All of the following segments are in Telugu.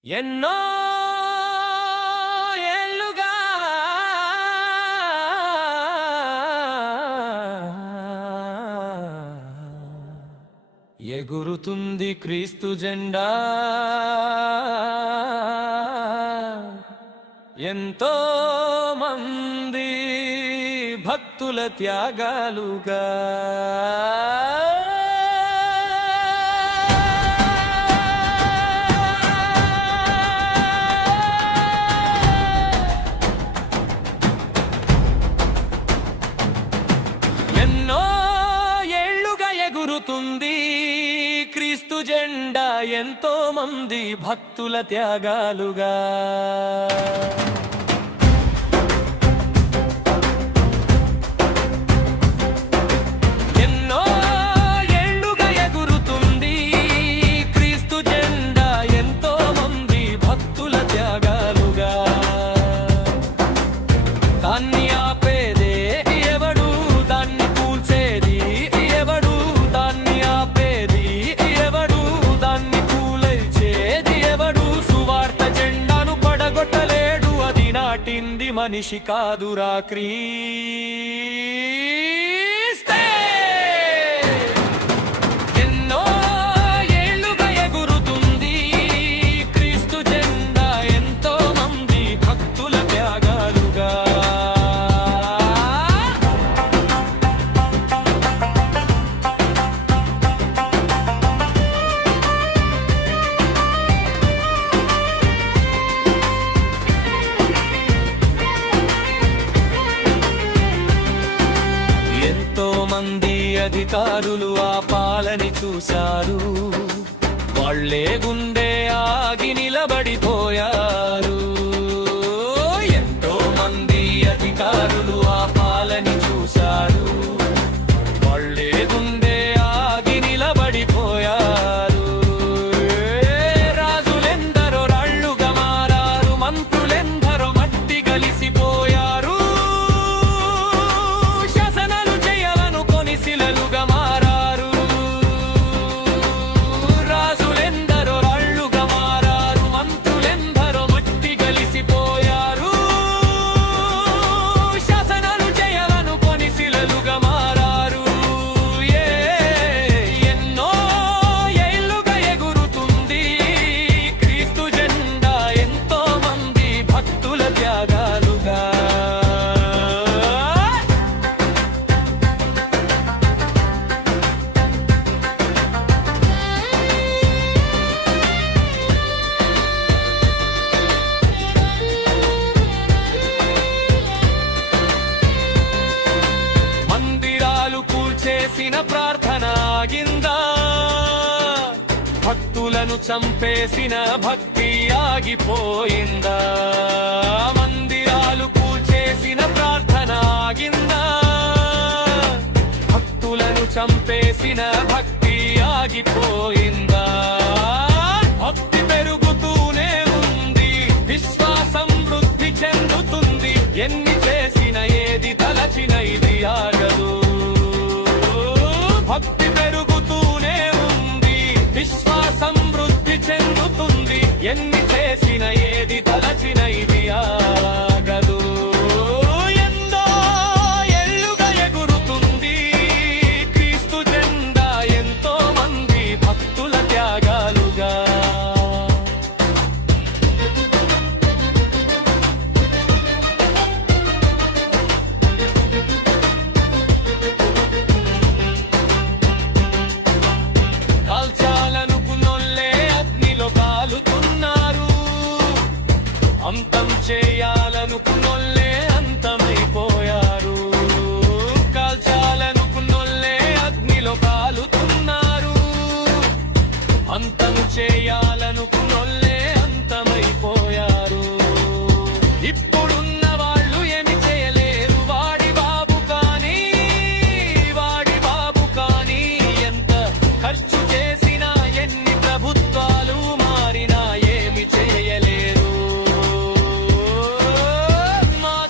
ఎన్నో ఏళ్ళుగా ఎగురుతుంది క్రీస్తు జెండా. ఎంతో మంది భక్తుల త్యాగాలుగా ఎగురుతుంది క్రీస్తు జెండా. ఎంతో మంది భక్తుల త్యాగాలుగా ఎన్నో ఏళ్ళుగా ఎగురుతుంది క్రీస్తు జెండా. ఎంతో మంది భక్తుల త్యాగాలుగా దాన్ని ఆపేదే ఎవడు, దాన్ని కూల్చేది ఎవడు, దాన్ని ఆపేది ఎవడు, దాన్ని కూల్చేది ఎవడు. సువార్త జెండాను పడగొట్టలేడు, అది నాటింది మనిషి కాదురా క్రీస్తే. ఎన్నో ఏళ్ళుగా ఎగురుతుంది క్రీస్తు జెండా. ఎంతో మంది భక్తుల త్యాగాలుగా ఎంతో మంది అధికారులు ఆ పాలని చూశారు, వాళ్ళే గుండె ఆగి నిలబడిపోయారు. ఎంతో మంది అధికారులు ఆ పాలని చూశారు, వాళ్ళే గుండె ఆగి నిలబడిపోయారు. రాజులెందరో రాళ్ళుగా మారారు, మంత్రులెందరో మట్టి కలిసిపోయారు. శిలలుగా మారారు, రాజులెందరో రాళ్ళుగా మారారు, మంత్రులెందరో మట్టి కలిసిపోయారు. శాసనాలు జయాలను కొని శిలలుగా మారారు. ఎన్నో ఏళ్ళుగా ఎగురుతుంది క్రీస్తు జెండా. ఎంతో మంది భక్తుల త్యాగాలుగా చేసిన ప్రార్థన ఆగిందా, భక్తులను చంపేసిన భక్తి ఆగిపోయిందా. మందిరాలు కూల్చేసిన ప్రార్థన ఆగిందా, భక్తులను చంపేసిన భక్తి ఆగిపోయిందా. భక్తి పెరుగుతూనే ఉంది, విశ్వాసం వృద్ధి చెందుతుంది. ఎన్ని చేసిన ఏది తలచిన ఇది ఆగదు. భక్తి పెరుగుతూనే ఉంది, విశ్వాసం వృద్ధి చెందుతుంది. ఎన్ని చేసిన ఏది తలచిన ఇది ఆగదు. ఎంతో ఏళ్ళుగా ఎగురుతుంది క్రీస్తు జెండా. ఎంతో మంది భక్తుల త్యాగాలుగా అంతం చేయాలనుకున్నోళ్ళే అంతమైపోయారు. కాల్చాలనుకున్నోళ్ళే అగ్నిలో కాలుతున్నారు. అంతం చేయాలనుకున్నోళ్ళే అంతమైపోయారు. ఇప్పుడున్న వాళ్ళు ఏమి చేయలేరు. వాడి బాబు కానీ ఎంత ఖర్చు చేసినా, ఎన్ని ప్రభుత్వాలు మారినా ఏమి చేయలేరు.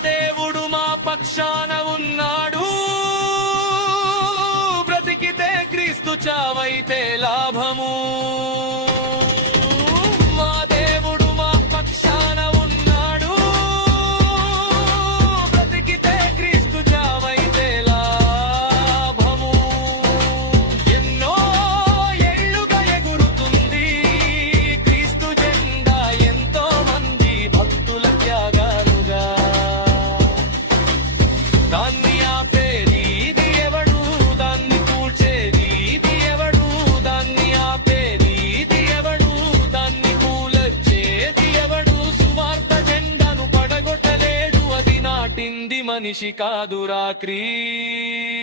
మనిషి కాదు రాత్రి